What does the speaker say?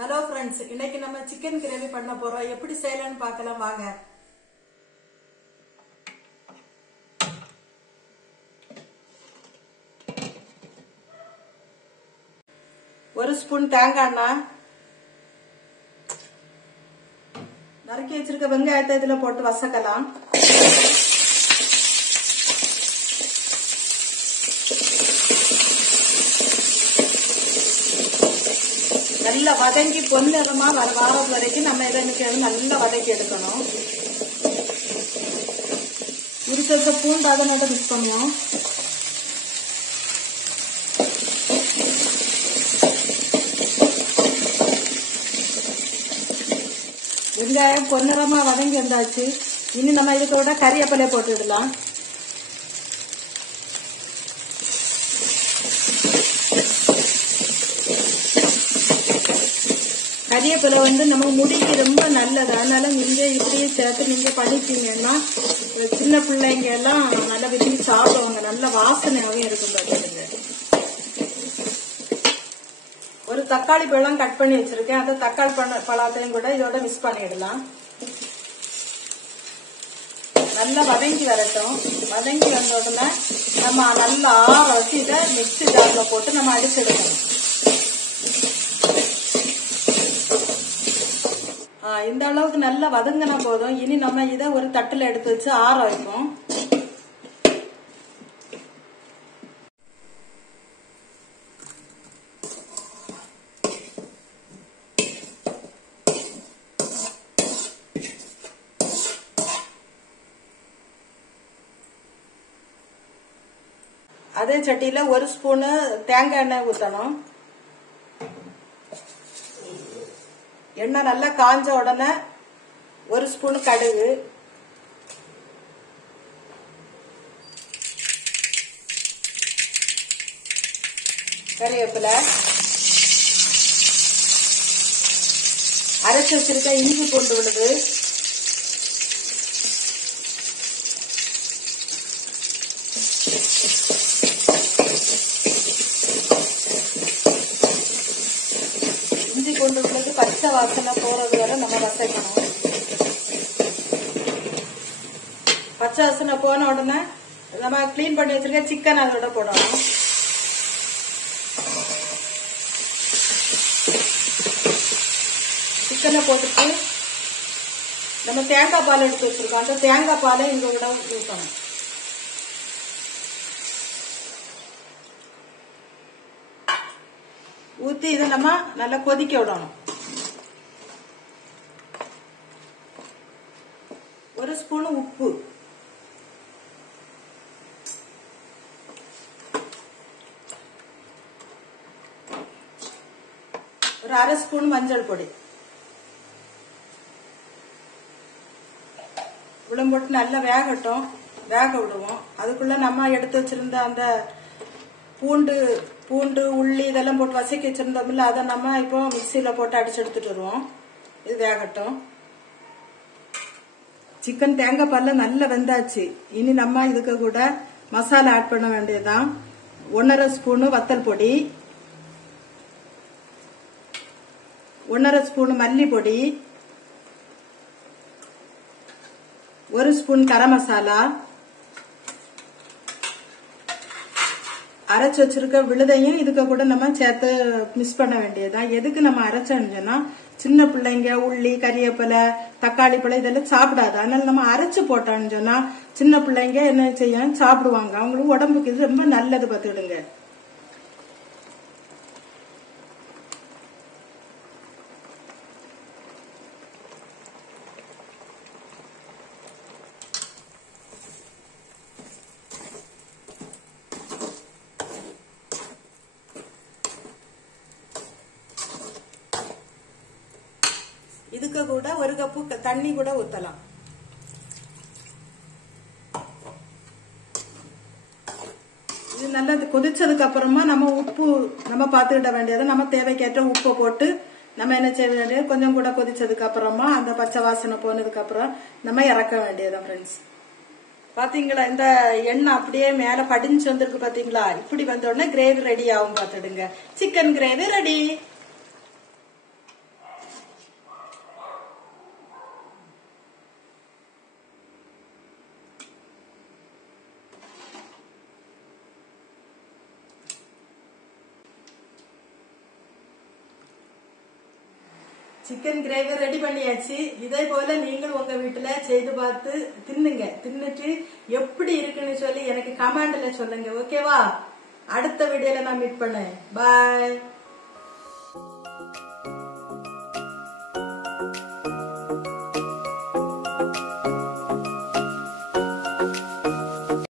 Hello friends, இன்னைக்கு நம்ம chicken gravy பண்ண போறோம். எப்படி செய்யலாம்னு பார்க்கலாம் வாங்க. ஒரு ஸ்பூன் தேங்காய் எண்ணெய், நறுக்கி வச்சிருக்க வெங்காயத்தை இதுல போட்டு வசக்கலாம். நல்லா வதங்கி பொன்னிறமா வாரம் வரைக்கும் நம்ம இதை நல்லா வதக்கி எடுக்கணும். இருக்க பூண்டு அதனோட மிக்ஸ் பண்ணுவோம். வெங்காயம் பொன்னிறமா வதங்கி வந்தாச்சு. இனி நம்ம இதோட கறிவேப்பிலை போட்டுடலாம். கறிவேப்பிலை நம்ம முடிக்கு ரொம்ப நல்லது. அதனால நீங்க இப்படியே சேர்த்து நீங்க பண்ணிட்டீங்கன்னா சின்ன பிள்ளைங்க எல்லாம் நல்லா விரும்பி சாப்பிடுவாங்க. நல்ல வாசனையாகவும் இருக்கும். பாத்துங்க, ஒரு தக்காளி பழம் கட் பண்ணி வச்சிருக்கேன். அந்த தக்காளி பழத்தையும் கூட இதோட மிக்ஸ் பண்ணிடலாம். நல்லா வதங்கி வரட்டும். வதங்கி வந்த உடனே நம்ம நல்லா ஆற வச்சு இதை மிக்ஸி ஜார்ல போட்டு நம்ம அடிச்செடுக்கணும். இந்த அளவுக்கு நல்லா வதங்கினா போதும். இனி நம்ம இதை ஒரு தட்டுல எடுத்து வச்சு ஆற வைப்போம். அதே சட்டியில ஒரு ஸ்பூனு தேங்காய் எண்ணெய் ஊற்றணும். எண்ணெய் நல்லா காஞ்ச உடனே ஒரு ஸ்பூன் கடுகு, கறிவேப்பிலை, அரைச்சு வச்சிருக்க இஞ்சி பூண்டு விழுது, இஞ்சி பூண்டு விழுது பச்சை வாசனை போறது வரை நம்ம வதக்கணும். பச்சை வாசனை போன உடனே நம்ம கிளீன் பண்ணி வச்சிருக்க சிக்கன் அதோட போடணும். சிக்கனை போட்டுட்டு நம்ம தேங்காய் பால் எடுத்து வச்சிருக்கோம். அந்த தேங்காய் பாலை இதோட ஊற்றணும். ஊத்தி இதை நம்ம நல்லா கொதிக்க விடணும். ஒரு ஸ்பூன் உப்பு, ஒரு அரை ஸ்பூன் மஞ்சள் பொடி இவ்வளவு போட்டு நல்லா வேகட்டும். வேக விடுவோம். அதுக்குள்ள நம்ம எடுத்து வச்சிருந்த அந்த பூண்டு உள்ளி இதெல்லாம் போட்டு வசக்கி வச்சிருந்தோம்ல, அதை நம்ம இப்போ மிக்சியில போட்டு அடிச்சு எடுத்துட்டு வருவோம். இது வேகட்டும். சிக்கன் தேங்காய் பால்ல நல்லா வெந்தாச்சு. இனி நம்ம இதுக்கு கூட மசாலா ஆட் பண்ண வேண்டியதுதான். 1.5 ஸ்பூனு வத்தல் பொடி, 1.5 ஸ்பூன் மல்லி பொடி, 1 ஸ்பூன் கரம் மசாலா, அரைச்சு வச்சிருக்க விழுதையும் இதுக்கு கூட நம்ம சேர்த்து மிக்ஸ் பண்ண வேண்டியதுதான். எதுக்கு நம்ம அரைச்சோம்னா சின்ன பிள்ளைங்க உள்ளி, கறிவேப்பிலை, தக்காளி பழம் இதெல்லாம் சாப்பிடாது. அதனால நம்ம அரைச்சு போட்டோம்னு சொன்னா சின்ன பிள்ளைங்க என்ன செய்ய சாப்பிடுவாங்க. அவங்களுக்கு உடம்புக்கு இது ரொம்ப நல்லது. பார்த்துடுங்க. இதுக்கு கூட ஒரு கப்பு தண்ணி கூட ஊத்தலாம். இது நல்லா கொதிச்சதுக்கு அப்புறமா நம்ம உப்பு நம்ம பாத்துக்கிட வேண்டியது. நம்ம தேவைக்கேற்ற உப்பை போட்டு நம்ம என்ன செய்ய வேண்டியது, கொஞ்சம் கூட கொதிச்சதுக்கு அப்புறமா அந்த பச்சை வாசனை போனதுக்கு அப்புறம் நம்ம இறக்க வேண்டியதான். ஃப்ரெண்ட்ஸ், பாத்தீங்களா, இந்த எண்ணெய் அப்படியே மேல படிஞ்சு வந்திருக்கு. பாத்தீங்களா, இப்படி வந்த உடனே கிரேவி ரெடி ஆகும். பாத்துடுங்க, chicken gravy ready. Chicken gravy ready பண்ணியாச்சு. இதே போல நீங்கள் உங்க வீட்டுல செய்து பார்த்து தின்னுங்க. தின்னுட்டு எப்படி இருக்குன்னு சொல்லி எனக்கு கமெண்ட்ல சொல்லுங்க. ஓகேவா? அடுத்த வீடியோல நான் மீட் பண்ணேன். பாய்.